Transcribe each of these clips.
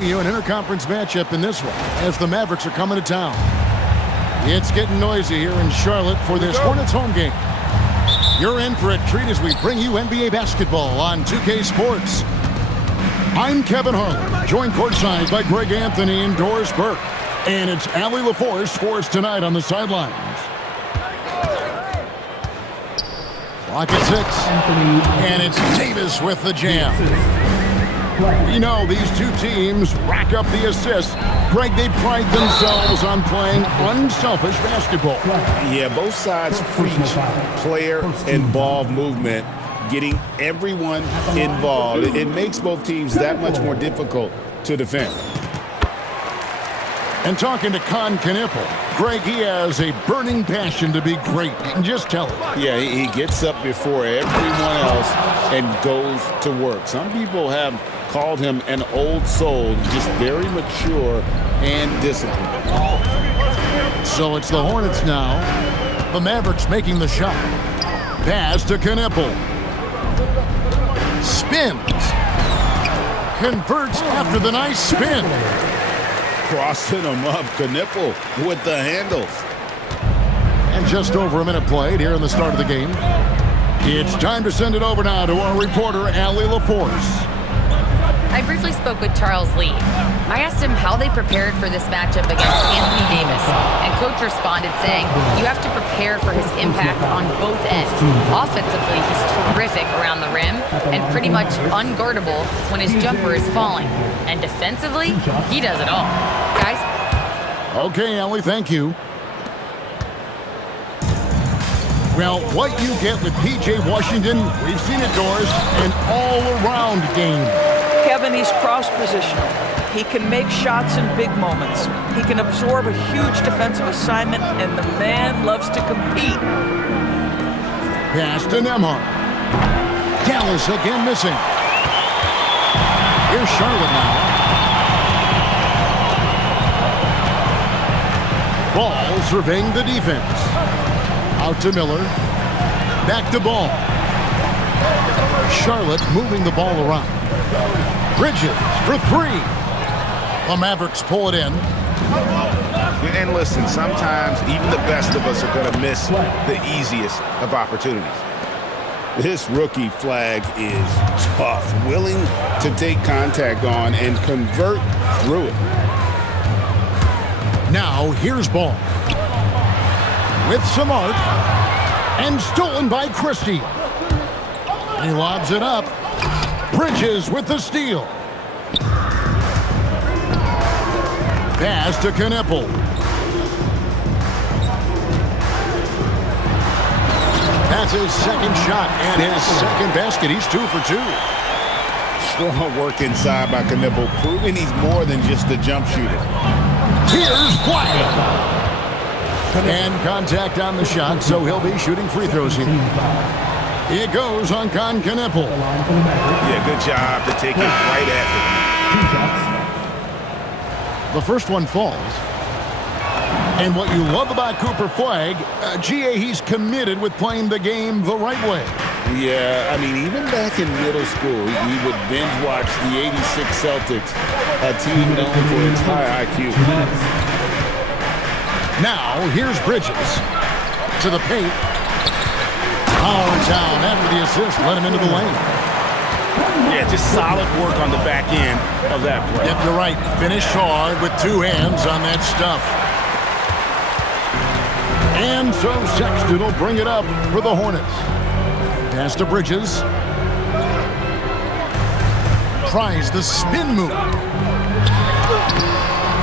You an interconference matchup in this one as the Mavericks are coming to town. It's getting noisy here in Charlotte for this Hornets home game. You're in for a treat as we bring you NBA basketball on 2K Sports. I'm Kevin Harlan, joined courtside by Greg Anthony and Doris Burke. And it's Allie LaForce for us tonight on the sidelines. Clock at 6. And it's Davis with the jam. We know these two teams rack up the assists. Greg, they pride themselves on playing unselfish basketball. Yeah, both sides preach player and ball movement, getting everyone involved. It makes both teams that much more difficult to defend. And talking to Con Knueppel, Greg, he has a burning passion to be great. You can just tell it. Yeah, he gets up before everyone else and goes to work. Some people have called him an old soul, just very mature and disciplined. So it's the Hornets now. The Mavericks making the shot. Pass to Knueppel. Spins. Converts after the nice spin. Crossing him up, Knueppel with the handles. And just over a minute played here in the start of the game. It's time to send it over now to our reporter, Allie LaForce. I briefly spoke with Charles Lee. I asked him how they prepared for this matchup against Anthony Davis, and Coach responded saying, you have to prepare for his impact on both ends. Offensively, he's terrific around the rim and pretty much unguardable when his jumper is falling. And defensively, he does it all. Guys? Okay, Allie, thank you. Well, what you get with P.J. Washington, we've seen it, Doris, an all-around game. Kevin, he's cross-positional. He can make shots in big moments. He can absorb a huge defensive assignment, and the man loves to compete. Pass to Nembhard. Dallas again missing. Here's Charlotte now. Ball surveying the defense. Out to Miller. Back to Ball. Charlotte moving the ball around. Bridges for three. The Mavericks pull it in. And listen, sometimes even the best of us are going to miss the easiest of opportunities. This rookie flag is tough, willing to take contact on and convert through it. Now here's Ball. With some arc. And stolen by Christie. He lobs it up. Bridges with the steal. Pass to Knueppel. That's his second shot and his second basket. He's 2 for 2. Strong work inside by Knueppel, proving he's more than just a jump shooter. Here's Flagg. And contact on the shot, so he'll be shooting free throws here. It goes on Con Knueppel. Yeah, good job to take it right at The first one falls. And what you love about Cooper Flagg, GA, he's committed with playing the game the right way. Yeah, I mean, even back in middle school, he would binge watch the '86 Celtics, a team known for its high IQ. Now, here's Bridges. To the paint. Power down after the assist. Let him into the lane. Yeah, just solid work on the back end of that play. Yep, you're right. Finish hard with 2 hands on that stuff. And so Sexton will bring it up for the Hornets. Pass to Bridges. Tries the spin move.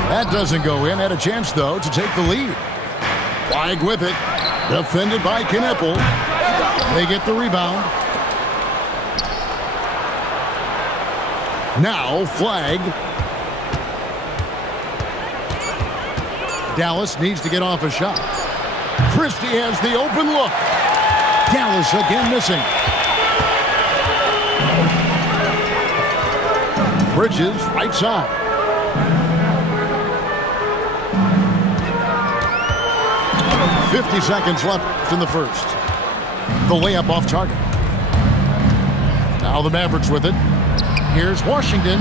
That doesn't go in. Had a chance, though, to take the lead. Flagg with it. Defended by Knueppel. They get the rebound. Now Flagg. Dallas needs to get off a shot. Christie has the open look. Dallas again missing. Bridges right side. .50 seconds left in the first. The layup off target. Now the Mavericks with it. Here's Washington.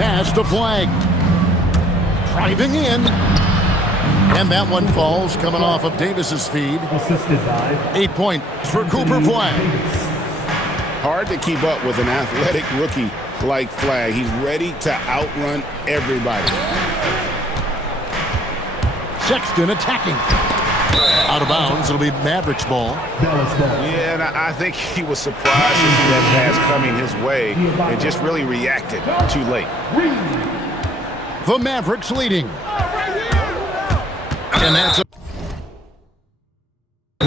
Pass to Flag. Driving in. And that one falls, coming off of Davis's feed. 8 points for Cooper Flag. Hard to keep up with an athletic rookie like Flag. He's ready to outrun everybody. Sexton attacking. Out of bounds. It'll be Mavericks ball. Yeah, and I think he was surprised to see that pass coming his way and just really reacted too late. The Mavericks leading. And that's a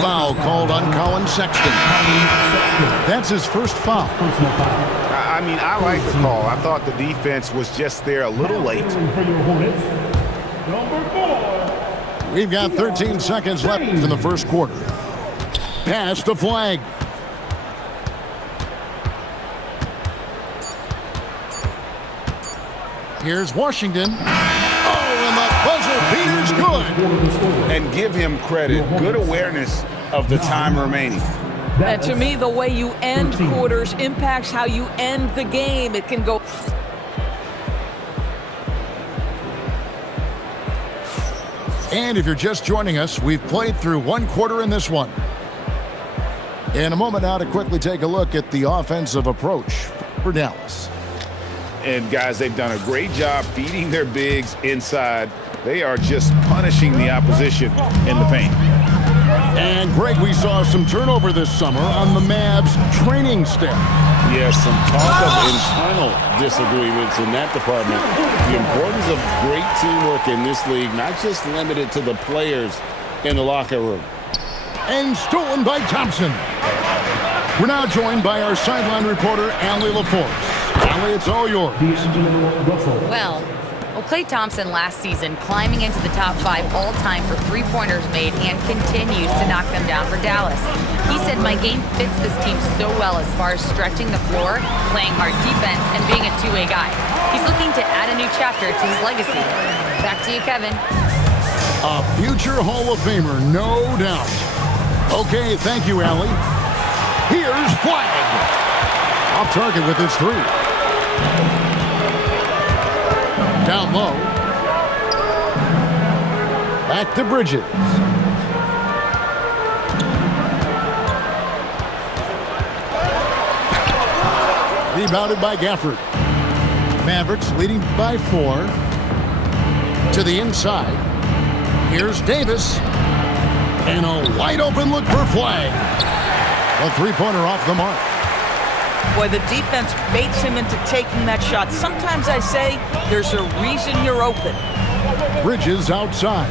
foul called on Colin Sexton. That's his first foul. I mean, I like the call. I thought the defense was just there a little late. We've got 13 seconds left in the first quarter. Pass to Flag. Here's Washington. Oh, and the buzzer beater's good. And give him credit. Good awareness of the time remaining. And to me, the way you end quarters impacts how you end the game. It can go... And if you're just joining us, we've played through one quarter in this one. In a moment now to quickly take a look at the offensive approach for Dallas. And guys, they've done a great job feeding their bigs inside. They are just punishing the opposition in the paint. And Greg, we saw some turnover this summer on the Mavs training staff. Yes, some talk of internal disagreements in that department. The importance of great teamwork in this league, not just limited to the players in the locker room. And stolen by Thompson. We're now joined by our sideline reporter, Allie LaForce. Allie, it's all yours. Well, Klay Thompson last season climbing into the top 5 all-time for three-pointers made and continues to knock them down for Dallas. He said, my game fits this team so well as far as stretching the floor, playing hard defense, and being a two-way guy. He's looking to add a new chapter to his legacy. Back to you, Kevin. A future Hall of Famer, no doubt. Okay, thank you, Allie. Here's Flag. Off target with his three. Down low. Back to Bridges. Rebounded by Gafford. Mavericks leading by 4. To the inside. Here's Davis. And a wide open look for Flag. A three-pointer off the mark. Boy, the defense baits him into taking that shot. Sometimes I say there's a reason you're open. Bridges outside.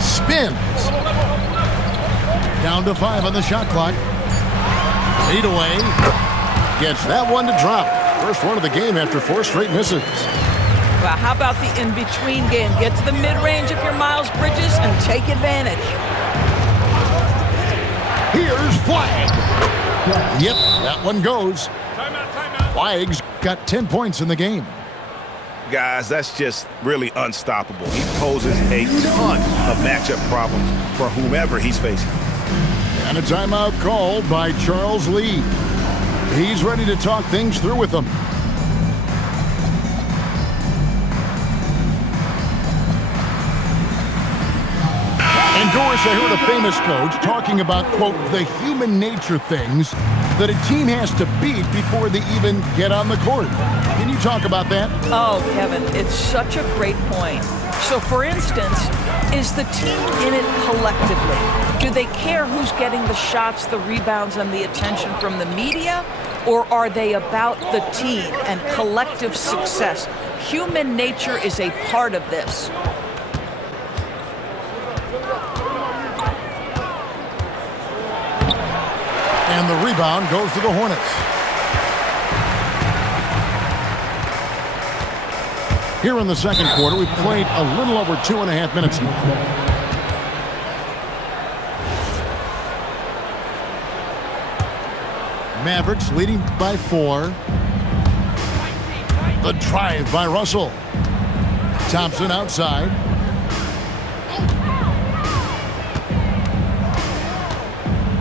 Spins. Down to 5 on the shot clock. Feed away. Gets that one to drop. First one of the game after 4 straight misses. Well, how about the in-between game? Get to the mid-range if you're Miles Bridges and take advantage. Here's Flag. Yep, that one goes. Timeout. Flag's got 10 points in the game. Guys, that's just really unstoppable. He poses a ton of matchup problems for whomever he's facing. And a timeout called by Charles Lee. He's ready to talk things through with them. And Doris, I heard a famous coach talking about, quote, the human nature things that a team has to beat before they even get on the court. Can you talk about that? Oh, Kevin, it's such a great point. So, for instance, is the team in it collectively? Do they care who's getting the shots, the rebounds, and the attention from the media? Or are they about the team and collective success? Human nature is a part of this. And the rebound goes to the Hornets. Here in the second quarter, we've played a little over 2.5 minutes now. Mavericks leading by 4. The drive by Russell. Thompson outside.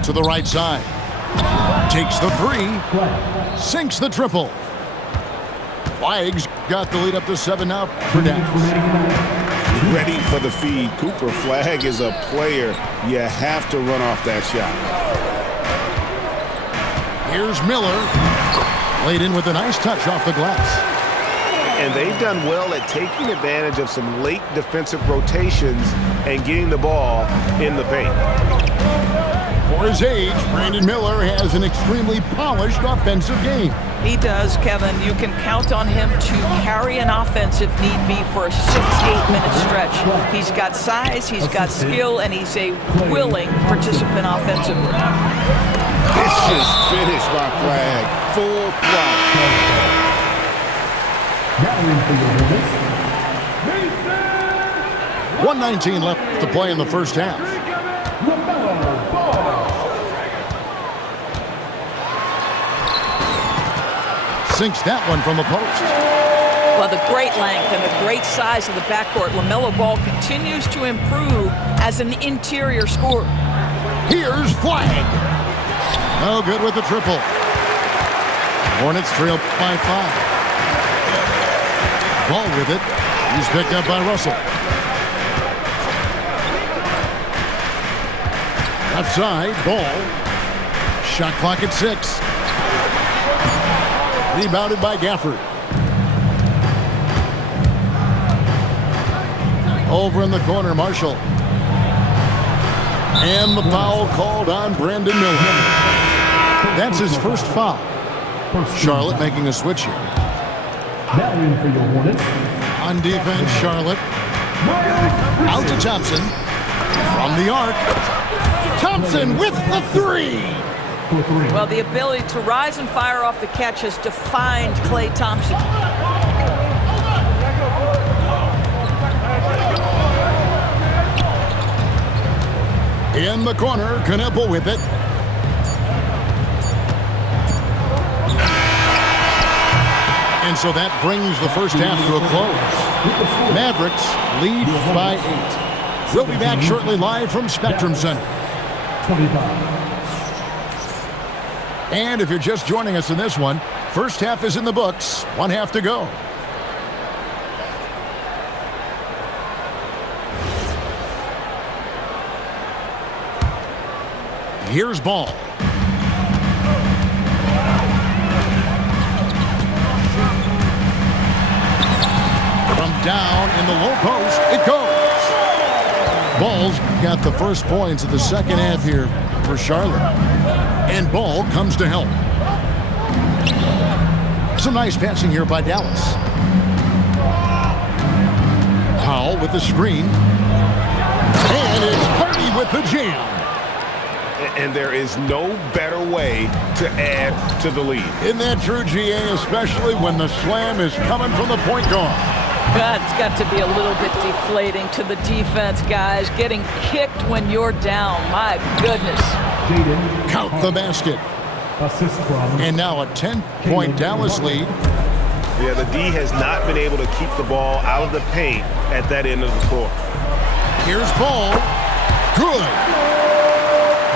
To the right side. Takes the 3. Sinks the triple. Flags got the lead up to 7 now for Dallas. Ready for the feed. Cooper Flagg is a player. You have to run off that shot. Here's Miller. Laid in with a nice touch off the glass. And they've done well at taking advantage of some late defensive rotations and getting the ball in the paint. For his age, Brandon Miller has an extremely polished offensive game. He does, Kevin. You can count on him to carry an offense if need be for a 6-8 minute stretch. He's got size, he's got skill, and he's a willing participant offensively. Vicious finish by Flagg. Full throttle. 1:19 left to play in the first half. Sinks that one from the post. Well, the great length and the great size of the backcourt, LaMelo Ball continues to improve as an interior scorer. Here's Flagg. No good with the triple. Hornets trail by 5. Ball with it. He's picked up by Russell. Left side, Ball. Shot clock at 6. Rebounded by Gafford. Over in the corner, Marshall. And the foul called on Brandon Miller. That's his first foul. Charlotte making a switch here. On defense, Charlotte. Out to Thompson. From the arc. Thompson with the 3. Well, the ability to rise and fire off the catch has defined Klay Thompson. In the corner, Kneppel with it. And so that brings the first half to a close. Mavericks lead by 8. We'll be back shortly live from Spectrum Center. 25. And if you're just joining us in this one, first half is in the books. 1 half to go. Here's Ball. From down in the low post, it goes. Ball's got the first points of the second half here for Charlotte. And Ball comes to help. Some nice passing here by Dallas. Powell with the screen. And it's Hardy with the jam. And there is no better way to add to the lead. Isn't that true, GA, especially when the slam is coming from the point guard? That's got to be a little bit deflating to the defense, guys. Getting kicked when you're down. My goodness. Count the basket. And now a 10-point Dallas lead. Yeah, the D has not been able to keep the ball out of the paint at that end of the court. Here's Ball. Good.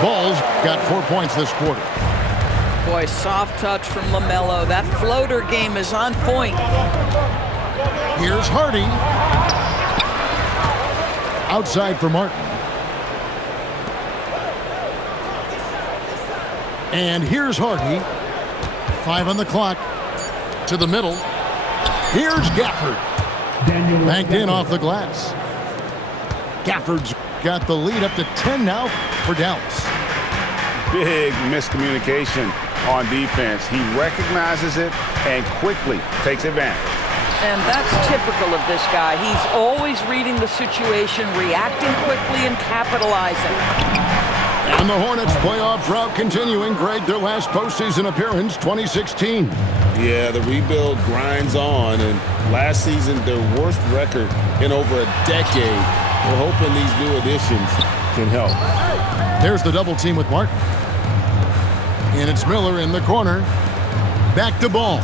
Ball's got 4 points this quarter. Boy, soft touch from LaMelo. That floater game is on point. Here's Hardy. Outside for Martin. And here's Hardy. 5 on the clock. To the middle. Here's Gafford. Banked in off the glass. Gafford's got the lead up to 10 now for Dallas. Big miscommunication on defense. He recognizes it and quickly takes advantage. And that's typical of this guy. He's always reading the situation, reacting quickly, and capitalizing. And the Hornets playoff drought continuing. Greg, their last postseason appearance, 2016. Yeah, the rebuild grinds on, and last season, their worst record in over a decade. We're hoping these new additions can help. There's the double team with Martin. And it's Miller in the corner. Back to Ball.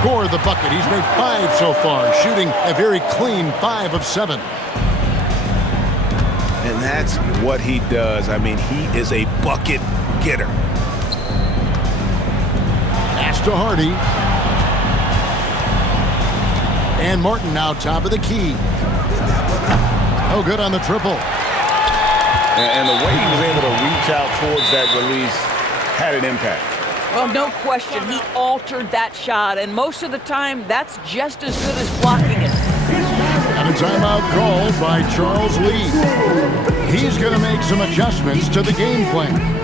Score the bucket. He's made 5 so far, shooting a very clean 5 of 7. And that's what he does. I mean, he is a bucket getter. to Hardy. And Martin now top of the key. Oh, good on the triple. And the way he was able to reach out towards that release had an impact. Well, no question. He altered that shot, and most of the time, that's just as good as blocking it. And a timeout called by Charles Lee. He's going to make some adjustments to the game plan.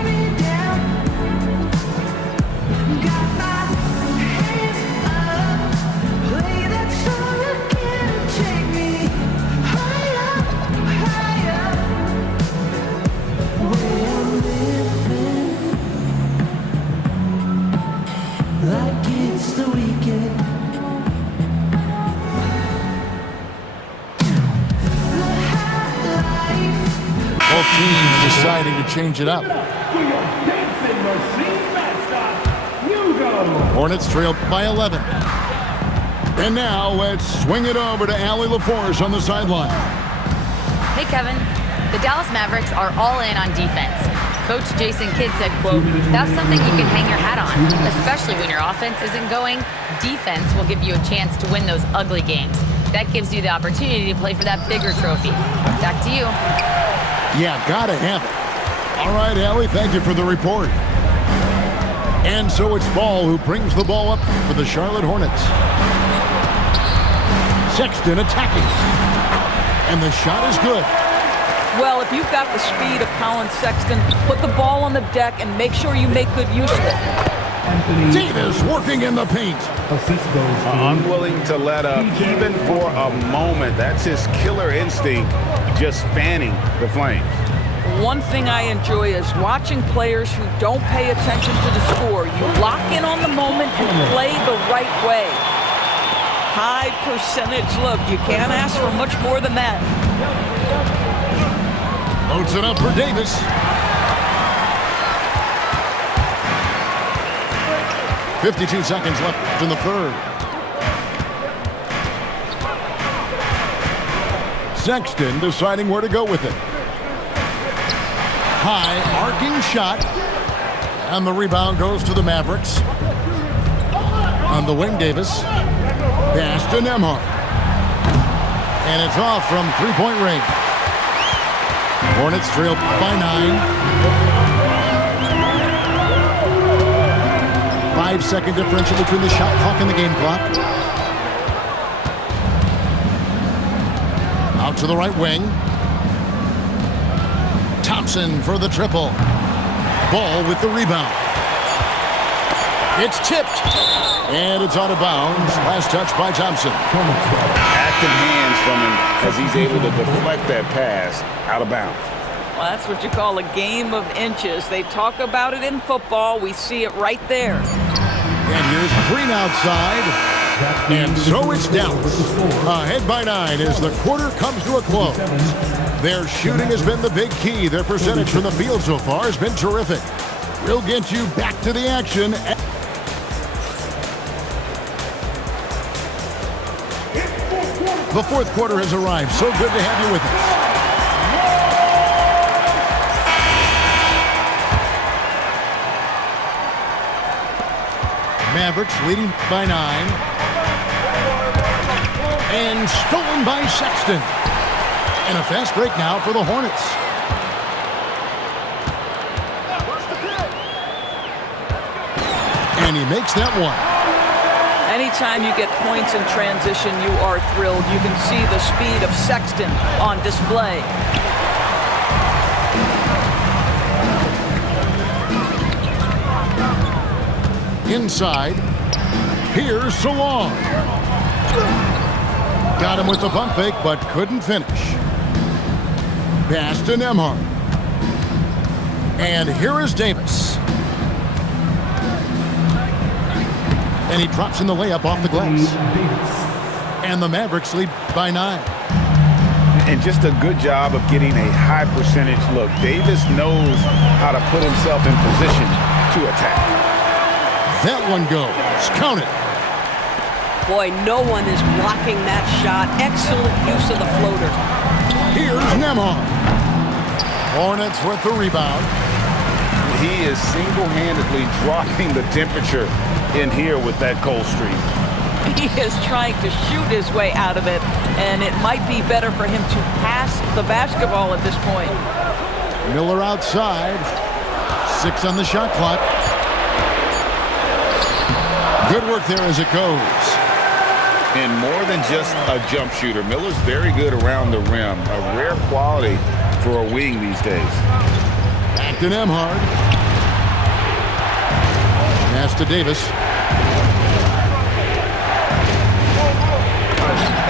Deciding to change it up. Hornets trail by 11. And now let's swing it over to Allie LaForce on the sideline. Hey, Kevin. The Dallas Mavericks are all in on defense. Coach Jason Kidd said, quote, "That's something you can hang your hat on, especially when your offense isn't going. Defense will give you a chance to win those ugly games. That gives you the opportunity to play for that bigger trophy." Back to you. Yeah, gotta have it. All right, Allie, thank you for the report. And so it's Ball who brings the ball up for the Charlotte Hornets. Sexton attacking. And the shot is good. Well, if you've got the speed of Colin Sexton, put the ball on the deck and make sure you make good use of it. Davis working in the paint. Unwilling to let up even for a moment. That's his killer instinct, just fanning the flames. One thing I enjoy is watching players who don't pay attention to the score. You lock in on the moment and play the right way. High percentage look. You can't ask for much more than that. Loads it up for Davis. .52 seconds left in the third. Sexton deciding where to go with it. High arcing shot. And the rebound goes to the Mavericks. On the wing, Davis. Pass to Nembhard. And it's off from three-point range. Hornets trail by 9. 5-second differential between the shot clock and the game clock. Out to the right wing. Thompson for the triple. Ball with the rebound. It's tipped. And it's out of bounds. Last touch by Thompson. Active hands from him as he's able to deflect that pass out of bounds. Well, that's what you call a game of inches. They talk about it in football. We see it right there. And here's Green outside. And so it's Dallas. Ahead by 9 as the quarter comes to a close. Their shooting has been the big key. Their percentage from the field so far has been terrific. We'll get you back to the action. The fourth quarter has arrived. So good to have you with us. Mavericks leading by 9. And stolen by Sexton. And a fast break now for the Hornets. And he makes that one. Anytime you get points in transition, you are thrilled. You can see the speed of Sexton on display. Inside, here's Salong. Got him with the pump fake, but couldn't finish. Pass to Nembhard. And here is Davis. And he drops in the layup off the glass. And the Mavericks lead by 9. And just a good job of getting a high percentage look. Davis knows how to put himself in position to attack. That one goes. Count it. Boy, no one is blocking that shot. Excellent use of the floater. Here's Nembhard. Hornets with the rebound. He is single-handedly dropping the temperature in here with that cold streak. He is trying to shoot his way out of it, and it might be better for him to pass the basketball at this point. Miller outside. 6 on the shot clock. Good work there as it goes. And more than just a jump shooter, Miller's very good around the rim. A rare quality for a wing these days. Back to Nembhard. Pass to Davis.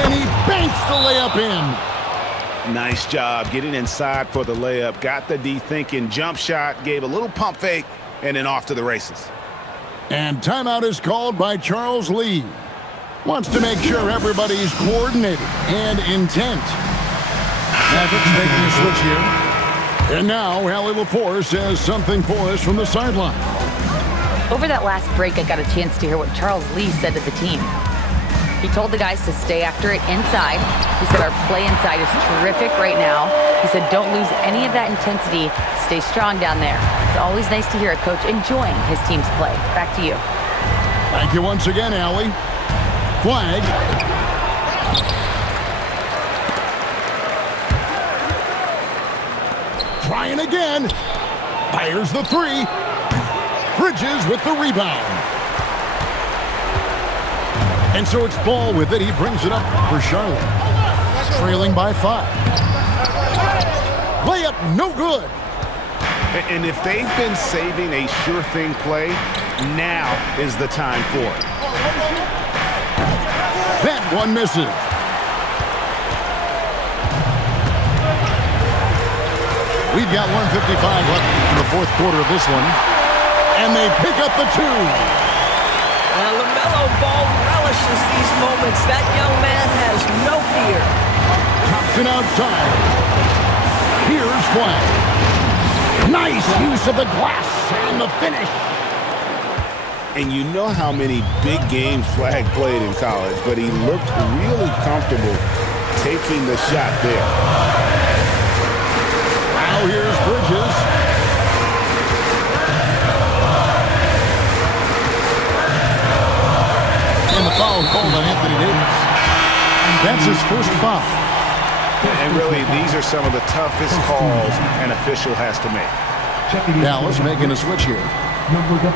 And he banks the layup in. Nice job getting inside for the layup. Got the D thinking, jump shot, gave a little pump fake, and then off to the races. And timeout is called by Charles Lee. Wants to make sure everybody's coordinated and intent. Mavericks making a switch here. And now Allie LaForce has something for us from the sideline. Over that last break, I got a chance to hear what Charles Lee said to the team. He told the guys to stay after it inside. He said our play inside is terrific right now. He said don't lose any of that intensity. Stay strong down there. It's always nice to hear a coach enjoying his team's play. Back to you. Thank you once again, Allie. Flag. Trying again. Fires the 3. Bridges with the rebound. And so it's Ball with it. He brings it up for Charlotte. Trailing by 5. Layup no good. And if they've been saving a sure thing play, now is the time for it. That one misses. We've got 1:55 left in the fourth quarter of this one. And they pick up the 2. And LaMelo Ball relishes these moments. That young man has no fear. Thompson outside. Here's Flag. Nice use of the glass on the finish. And you know how many big games Flag played in college, but he looked really comfortable taking the shot there. Now here's Bridges. And the foul called on Anthony Davis. That's his first foul. And really, these are some of the toughest calls an official has to make. Dallas making a switch here. Number 00,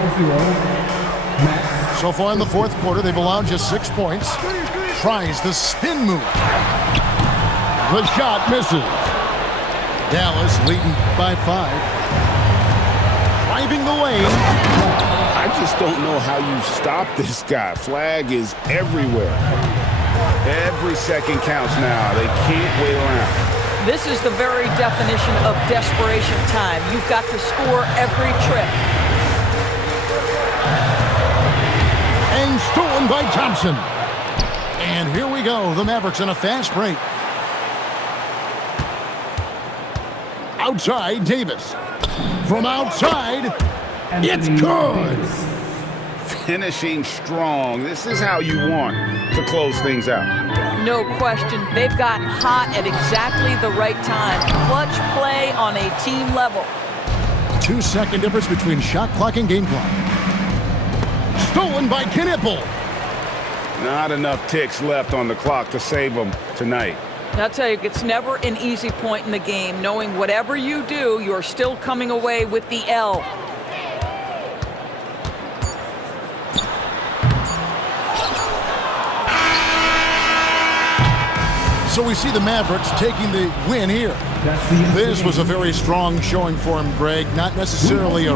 Max. So far in the fourth quarter, they've allowed just 6 points. Tries the spin move. The shot misses. Dallas leading by 5. Driving the lane. I just don't know how you stop this guy. Flag is everywhere. Every second counts now. They can't wait around. This is the very definition of desperation time. You've got to score every trip. And stolen by Thompson. And here we go. The Mavericks in a fast break. Outside, Davis. From outside, it's good. Finishing strong. This is how you want to cloose things out. No question. They've gotten hot at exactly the right time. Clutch play on a team level. 2-second difference between shot clock and game clock. Stolen by Knipple. Not enough ticks left on the clock to save them tonight. I'll tell you, it's never an easy point in the game, knowing whatever you do, you're still coming away with the L. So we see the Mavericks taking the win here. This was a very strong showing for him, Greg. Not necessarily a